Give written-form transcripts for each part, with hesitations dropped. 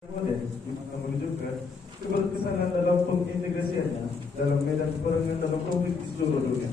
Kemudian menunjukkan keberkesanan dalam pengintegrasiannya dalam medan peperangan dalam konflik di seluruh dunia.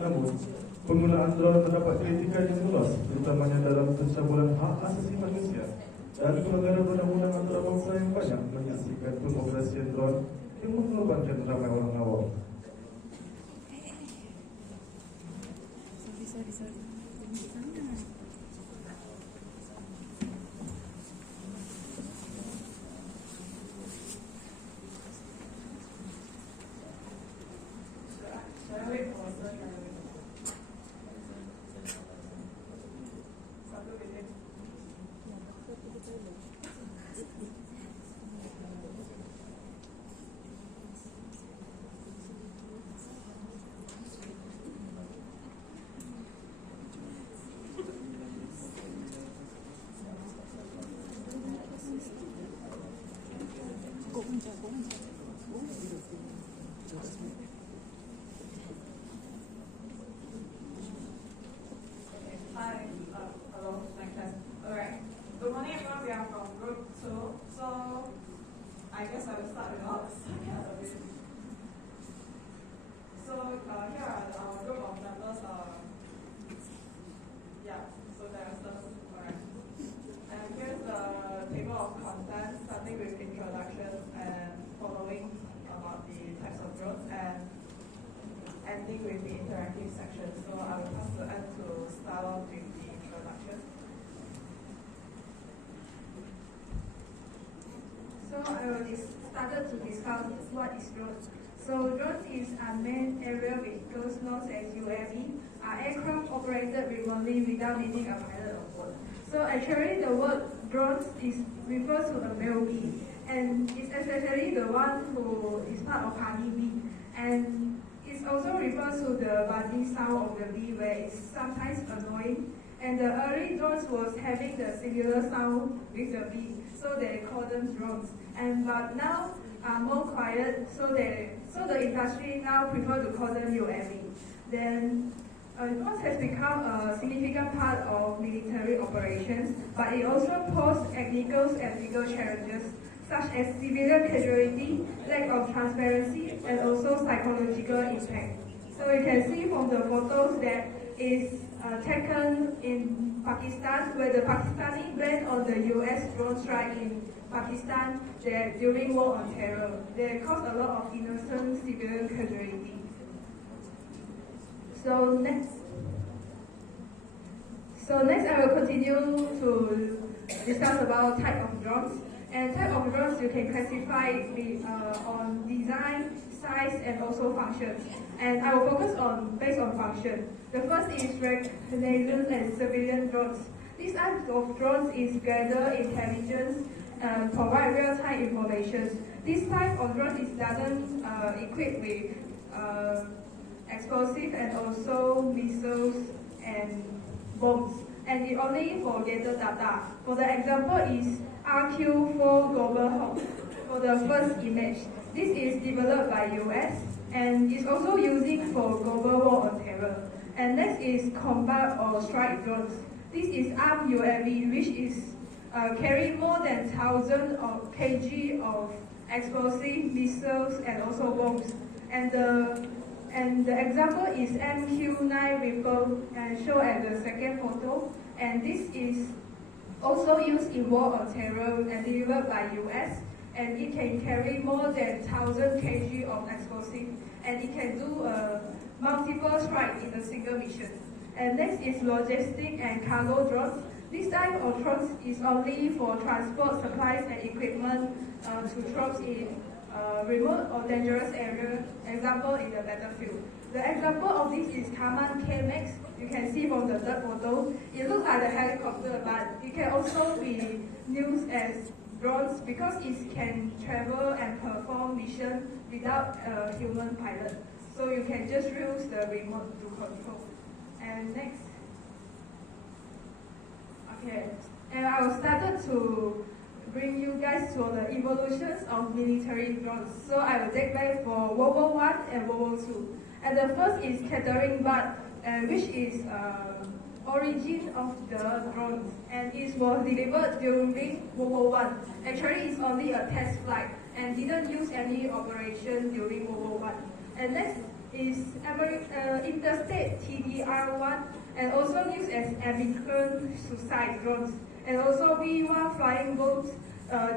Namun, penggunaan drone mendapat kritikan yang luas, terutamanya dalam pencabulan hak asasi manusia dan pelanggaran undang-undang antarabangsa yang banyak menyaksikan pengoperasian drone yang mengorbankan ramai orang awam. Hello, my class. Alright. Good morning, everyone. We are from group 2. So, I guess I will start with all the second of it. So, here are our group of members. So there's the, alright. And here's the table of contents, starting with introduction and following about the types of drones and ending with the interactive section. So I will pass the end to start off with the introduction. So I will started to discuss what is drone. So drone is unmanned aerial vehicles known as UAV, are aircraft operated remotely without needing a pilot on board. So actually the word drones refers to a male bee, and it's especially the one who is part of honeybee. And it also refers to the buzzing sound of the bee, where it's sometimes annoying. And the early drones was having the similar sound with the bee, so they call them drones. But now are more quiet, so the industry now prefer to call them UAV. Then drones has become a significant part of military operations, but it also poses technical and legal challenges, such as civilian casualty, lack of transparency, and also psychological impact. So you can see from the photos that is taken in Pakistan, where the Pakistani blamed on the US drone strike in Pakistan during War on Terror. They caused a lot of innocent civilian casualty. So next I will continue to discuss about type of drones. And type of drones you can classify on design, size, and also function. And I will focus based on function. The first is reconnaissance and surveillance drones. These types of drones is gather intelligence and provide real-time information. This type of drone is doesn't equipped with explosive and also missiles and bombs. And it only for gather data. For the example is RQ4 Global Hawk for the first image. This is developed by US and is also using for global war on terror. And next is combat or strike drones. This is armed UAV, which is carry more than 1,000 kg of explosive missiles and also bombs. And the example is MQ-9 Ripple, and shown at the second photo. And this is also used in war on terror and delivered by US. And it can carry more than 1,000 kg of explosive, and it can do multiple strikes in a single mission. And next is logistic and cargo drones. This type of drones is only for transport supplies and equipment to troops in remote or dangerous area, example in the battlefield. The example of this is Kaman K-Max. You can see from the third photo. It looks like a helicopter, but it can also be used as drones because it can travel and perform mission without a human pilot. So you can just use the remote to control. And next. Okay. And I will started to bring you guys to the evolutions of military drones. So I will take back for World War I and World War II. And the first is catering bird, which is origin of the drones, and it was delivered during World War One. Actually, it's only a test flight and didn't use any operation during World War One. And next is Interstate TDR-1, and also used as American suicide drones, and also V-1 flying boats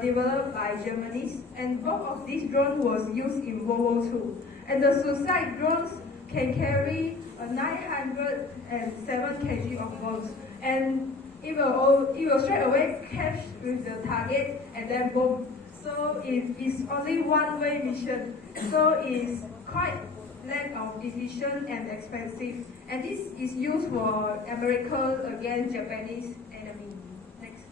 developed by Germany. And both of these drones was used in World War II. And the suicide drones can carry 907 kg of bombs, and it will straight away catch with the target and then bomb. So it is only one-way mission. So it's quite lack of efficient and expensive. And this is used for America against Japanese enemy. Next.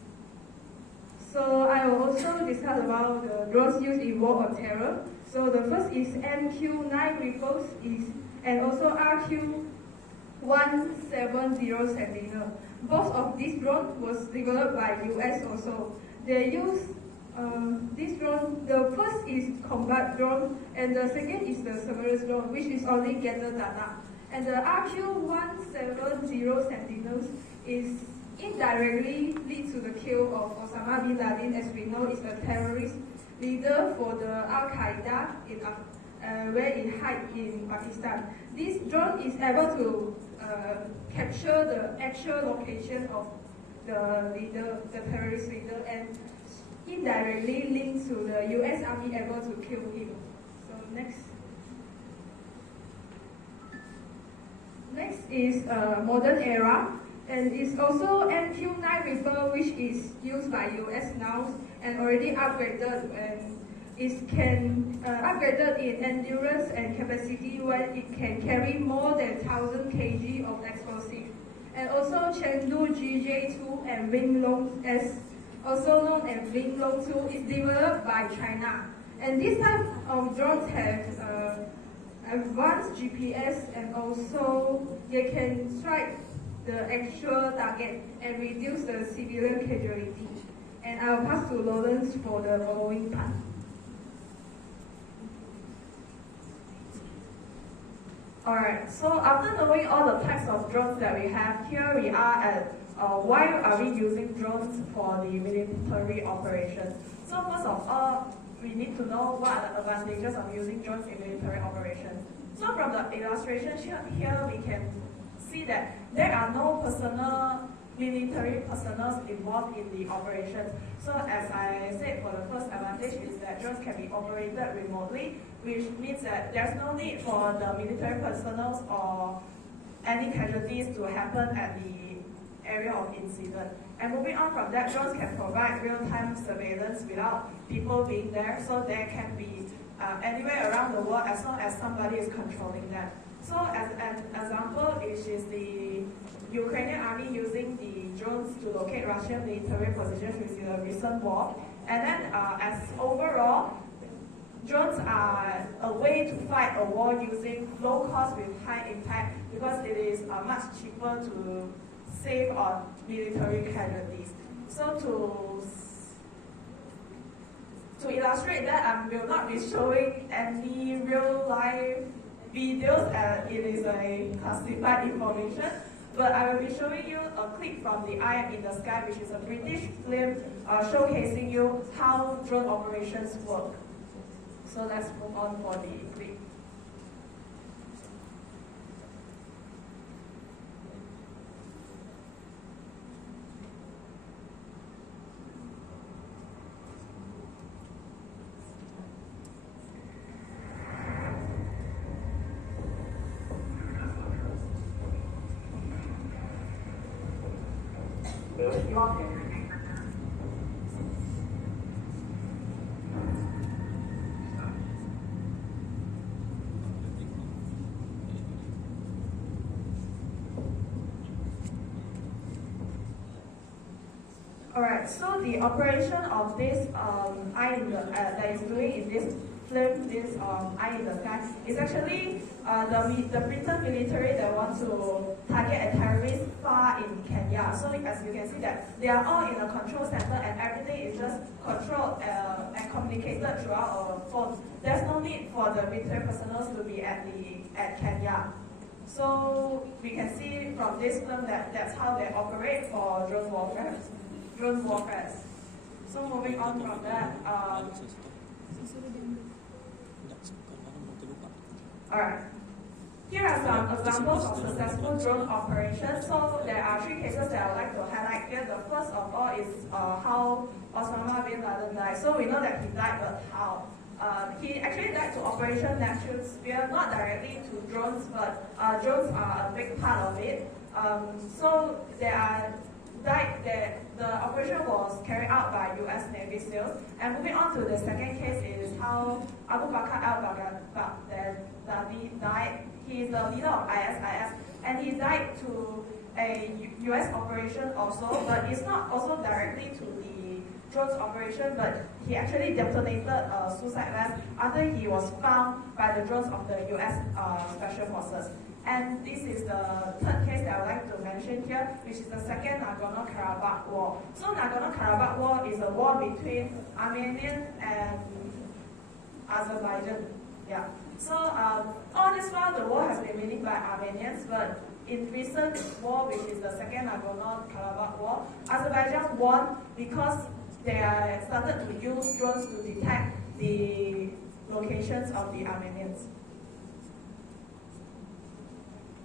So I will also discuss about the drones used in War on Terror. So the first is MQ-9 Ripples and also RQ-170 Sentinel. Both of these drones was developed by US also. They use this drone. The first is combat drone, and the second is the surveillance drone, which is only gather data. And the RQ-170 Sentinels is indirectly lead to the kill of Osama bin Laden, as we know is a terrorist leader for the Al-Qaeda where it hides in Pakistan. This drone is able to capture the actual location of the leader, the terrorist leader, and indirectly linked to the US Army able to kill him. So next. Next is modern era, and it's also MQ-9 Reaper, which is used by US now and already upgraded, and it can upgraded in endurance and capacity where it can carry more than 1,000 kg of explosive. And also Chengdu GJ2 and Winglong S, also known as Winglong 2, is developed by China. And this type of drones have advanced GPS, and also they can strike the actual target and reduce the civilian casualty. And I'll pass to Lawrence for the following part. Alright, so after knowing all the types of drones that we have, here we are at why are we using drones for the military operations. So first of all, we need to know what are the advantages of using drones in military operations. So from the illustration here we can see that there are no military personnel involved in the operations. So as I said, for the first advantage is that drones can be operated remotely, which means that there's no need for the military personnel or any casualties to happen at the area of incident. And moving on from that, drones can provide real-time surveillance without people being there, so they can be anywhere around the world as long as somebody is controlling them. So as an example, which is the Ukrainian army using the drones to locate Russian military positions within the recent war. And then as overall, drones are a way to fight a war using low cost with high impact, because it is much cheaper to save on military casualties. So to illustrate that, I will not be showing any real life videos, it is a classified information. But I will be showing you a clip from The Eye in the Sky, which is a British film showcasing you how drone operations work. So let's move on for the clip. Alright, so the operation of this eye in the that is doing in this film, this eye in the sky, is actually the Britain military that want to target a terrorist far in Kenya. So as you can see that they are all in a control center and everything is just controlled and communicated throughout our phone. There's no need for the military personnel to be at Kenya. So we can see from this film that that's how they operate for drone warfare. Drone warfare. So moving on from that, alright. Here are some examples of successful drone operations. So there are three cases that I would like to highlight here. The first of all is how Osama bin Laden died. So we know that he died, but how? He actually died to Operation Neptune Spear, not directly to drones, but drones are a big part of it. So the operation was carried out by US Navy SEALs. And moving on to the second case is how Abu Bakr al-Baghdadi died. He is the leader of ISIS, and he died to a US operation also, but it's not also directly to the drones operation, but he actually detonated a suicide vest after he was found by the drones of the US Special Forces. And this is the third case that I would like to mention here, which is the second Nagorno-Karabakh War. So Nagorno-Karabakh War is a war between Armenian and Azerbaijan. Yeah. So all this while the war has been winning by Armenians, but in recent war, which is the second Nagorno-Karabakh War, Azerbaijan won because they started to use drones to detect the locations of the Armenians.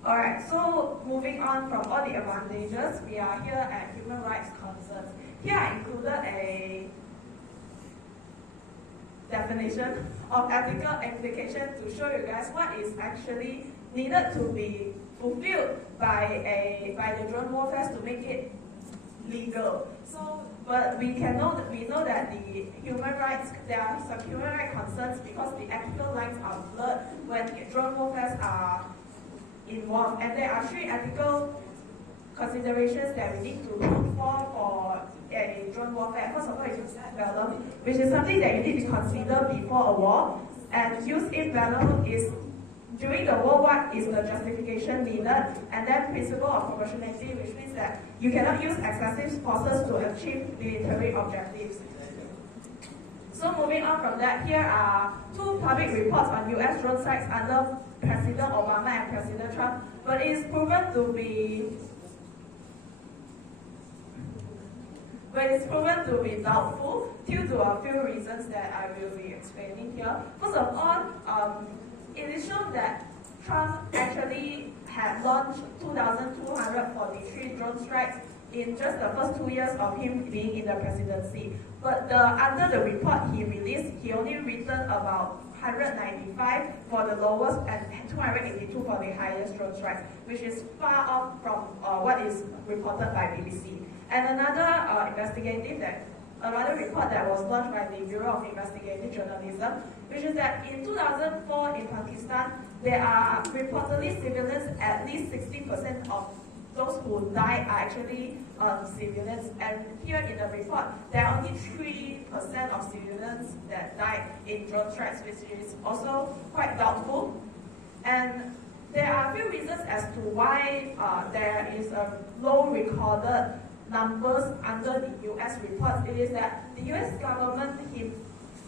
Alright, so moving on from all the advantages, we are here at human rights concerns. Here I included a definition of ethical implication to show you guys what is actually needed to be fulfilled by the drone warfare to make it legal. So, but we know that the human rights, there are some human rights concerns because the ethical lines are blurred when drone warfare are involved, and there are three ethical considerations that we need to look for a drone warfare. First of all, is use in valor, which is something that you need to consider before a war. And use in valor is during the war, what is the justification needed, and then principle of proportionality, which means that you cannot use excessive forces to achieve military objectives. So moving on from that, here are two public reports on US drone sites under President Obama and President Trump, but it is proven to be doubtful due to a few reasons that I will be explaining here. First of all, it is shown that Trump actually had launched 2,243 drone strikes in just the first 2 years of him being in the presidency. But under the report he released, he only returned about 195 for the lowest and 282 for the highest drone strikes, which is far off from what is reported by BBC. And another report that was launched by the Bureau of Investigative Journalism, which is that in 2004 in Pakistan, there are reportedly civilians, at least 60% of those who die are actually civilians. And here in the report, there are only 3% of civilians that died in drone strikes, which is also quite doubtful. And there are a few reasons as to why there is a low recorded numbers under the US reports. It is that the US government,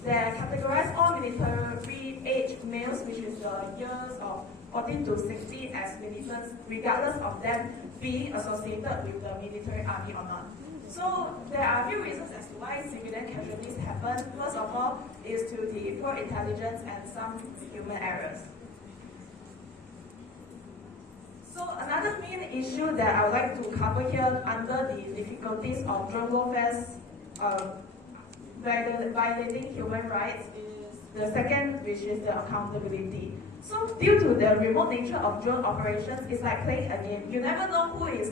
they categorize all military age males, which is the years of 14 to 60 as militants, regardless of them being associated with the military army or not. So there are a few reasons as to why civilian casualties happen. First of all is to the poor intelligence and some human errors. So another main issue that I would like to cover here under the difficulties of drone warfare violating human rights is the second, which is the accountability. So due to the remote nature of drone operations, it's like playing a game. You never know who is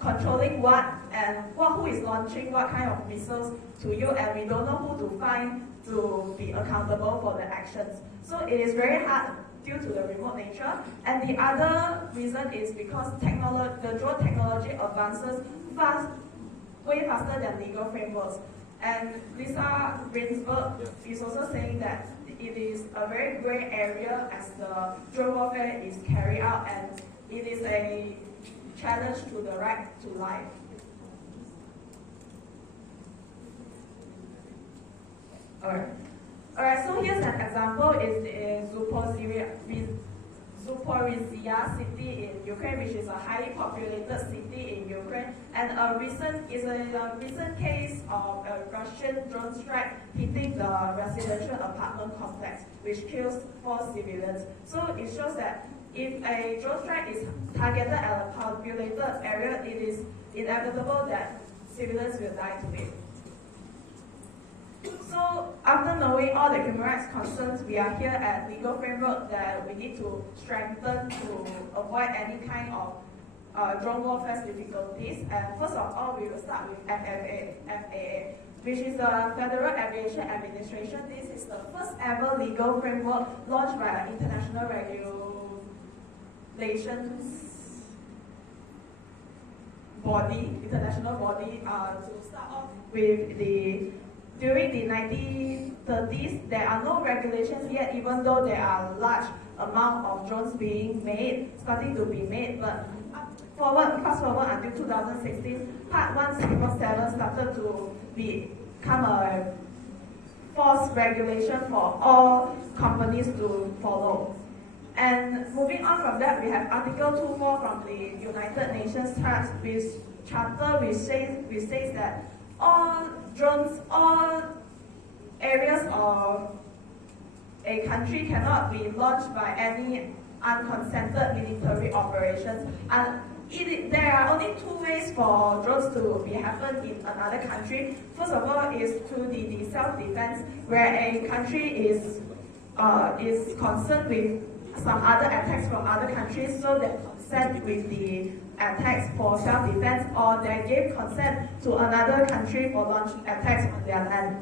controlling what and who is launching what kind of missiles to you, and we don't know who to find to be accountable for the actions. So it is very hard due to the remote nature. And the other reason is because the drone technology advances way faster than legal frameworks. And Lisa Greensberg is also saying that it is a very gray area as the drone warfare is carried out, and it is a challenge to the right to life. Alright, so here's an example, is the Zaporizhzhia city in Ukraine, which is a highly populated city in Ukraine, and a recent case of a Russian drone strike hitting the residential apartment complex, which kills 4 civilians. So it shows that if a drone strike is targeted at a populated area, it is inevitable that civilians will die today. So after knowing all the human rights concerns, we are here at legal framework that we need to strengthen to avoid any kind of drone warfare difficulties. And first of all, we will start with FAA, which is the Federal Aviation Administration. This is the first ever legal framework launched by an international international body to start off with during the 1930s, there are no regulations yet, even though there are large amount of drones starting to be made. But fast forward until 2016, Part 117 started to become a forced regulation for all companies to follow. And moving on from that, we have Article 24 from the United Nations Charter, which says that all drones, all areas of a country cannot be launched by any unconsented military operations. And there are only 2 ways for drones to happen in another country. First of all is through the self-defense, where a country is concerned with some other attacks from other countries, so they consent with the attacks for self-defense, or they give consent to another country for launching attacks on their land.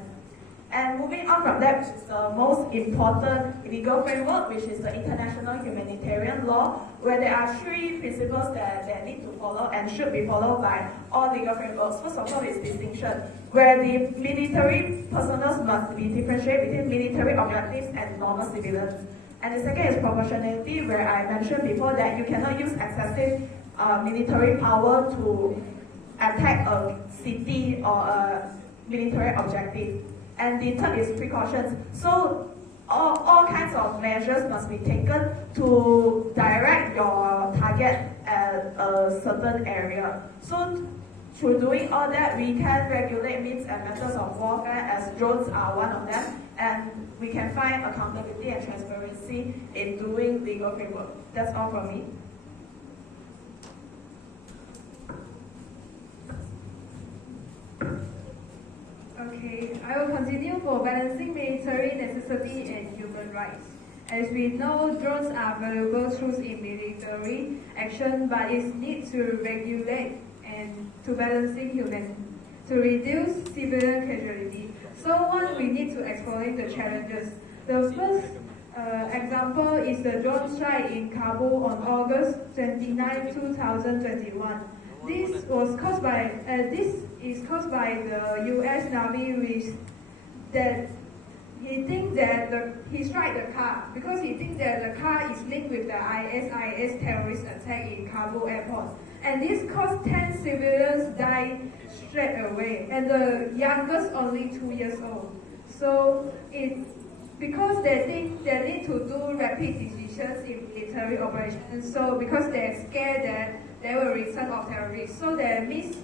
And moving on from that, which is the most important legal framework, which is the international humanitarian law, where there are 3 principles that they need to follow and should be followed by all legal frameworks. First of all is distinction, where the military personnel must be differentiated between military objectives and normal civilians. And the second is proportionality, where I mentioned before that you cannot use excessive military power to attack a city or a military objective. And the third is precautions. So all kinds of measures must be taken to direct your target at a certain area. So through doing all that, we can regulate means and methods of warfare, as drones are one of them, and we can find accountability and transparency in doing legal framework. That's all from me. Okay, I will continue for balancing military necessity and human rights. As we know, drones are valuable tools in military action, but it needs to regulate and to balancing human to reduce civilian casualty. So one, we need to explore the challenges. The first example is the drone strike in Kabul on August 29, 2021. This is caused by the U.S. Navy, which that he thinks that he struck the car because he thinks that the car is linked with the ISIS terrorist attack in Kabul airport. And this caused 10 civilians die straight away, and the youngest only 2 years old. So because they think they need to do rapid decisions in military operations, so because they're scared that they will return of terrorists, so they miss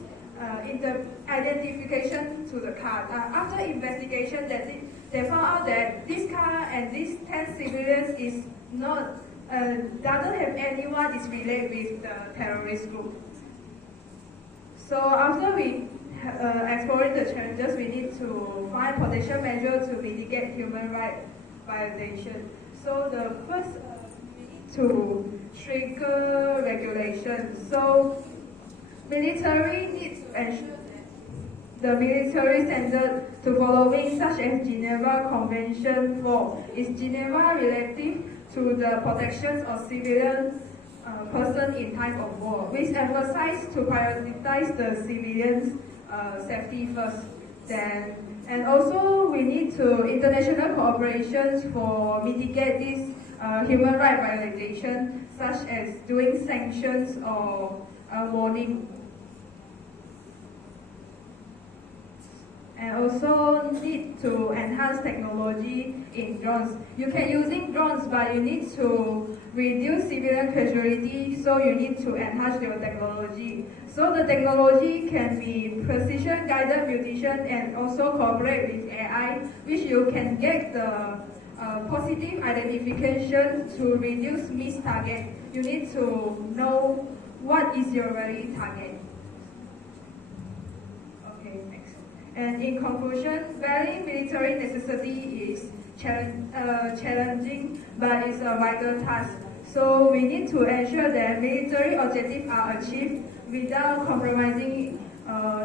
in the identification to the car. After investigation, they found out that this car and these 10 civilians is not doesn't have anyone is related with the terrorist group. So after we exploring the challenges, we need to find potential measures to mitigate human rights violation. So the first, we need to trigger regulation. So military needs to ensure that the military standard to following, such as Geneva Convention 4, is Geneva relative to the protections of civilian person in time of war, which emphasize to prioritize the civilians' safety first. And also we need to international cooperations for mitigate this human rights violation, such as doing sanctions or warning. and also need to enhance technology in drones. You can using drones, but you need to reduce civilian casualty, so you need to enhance your technology. So the technology can be precision guided mutation and also cooperate with AI, which you can get the positive identification to reduce missed target. You need to know what is your very target. Okay, next. And in conclusion, varying military necessity is challenging, but it's a vital task. So we need to ensure that military objectives are achieved without compromising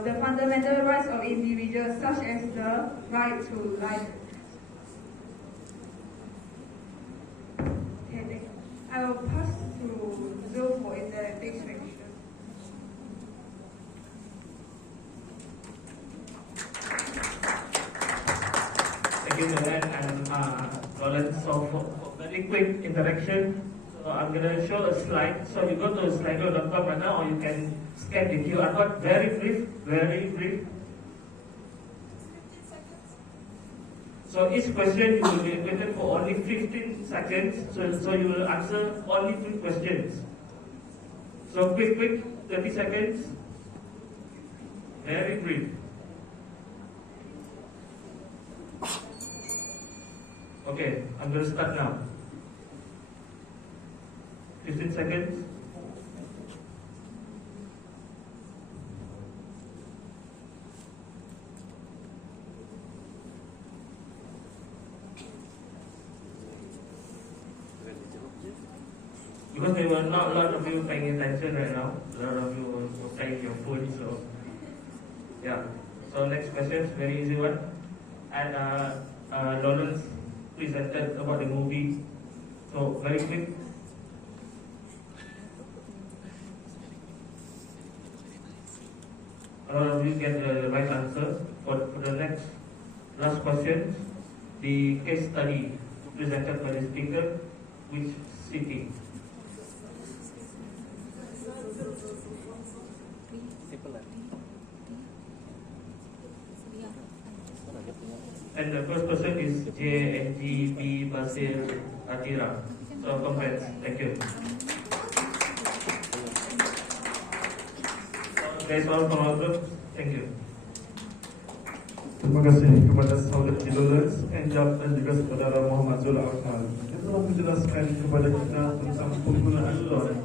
the fundamental rights of individuals, such as the right to life. Okay, I will pass to Zoe for interactive section. Thank you, Joanne and Roland. So for very quick interaction, so I'm going to show a slide. So you go to slido.com right now, or you can scan the QR code. Very brief, very brief. So each question you will be equated for only 15 seconds. So you will answer only 3 questions. So quick, 30 seconds. Very brief. Okay, I'm going to start now. 15 seconds. Because there were not a lot of you paying attention right now. A lot of you were playing your phone, so yeah. So next question, very easy one. And Lawrence presented about the movie. So very quick. A lot of you get the right answer. For the next last question, the case study presented by the speaker, which city? And the first person is JNGB Basir Atira. So congrats. Thank you. So that's all from our group. Thank you. Terima kasih kepada saudara Lawrence, Enjab dan juga saudara Muhammad Zul Akmal yang telah menjelaskan kepada kita tentang penggunaan drone